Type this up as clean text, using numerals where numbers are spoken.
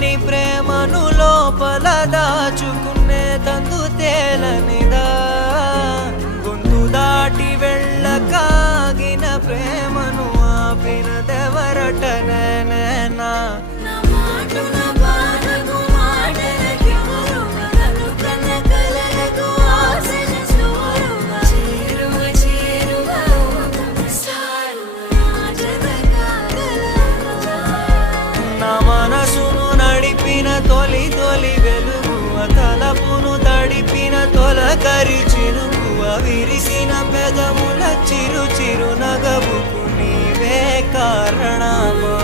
తెలియని ప్రేమను లోపల దాచుకునే తందు తేలనిదా గొంతు దాటి వెళ్ళకాగిన ప్రేమను ఆపినదెవరటనేనా మనసును నడిపిన తొలి తొలి వెలుగువ తలపును తడిపిన తొలకరి చిరుకువ విరిసిన పెదముల చిరు చిరు నగవుకు నీవే కారణమా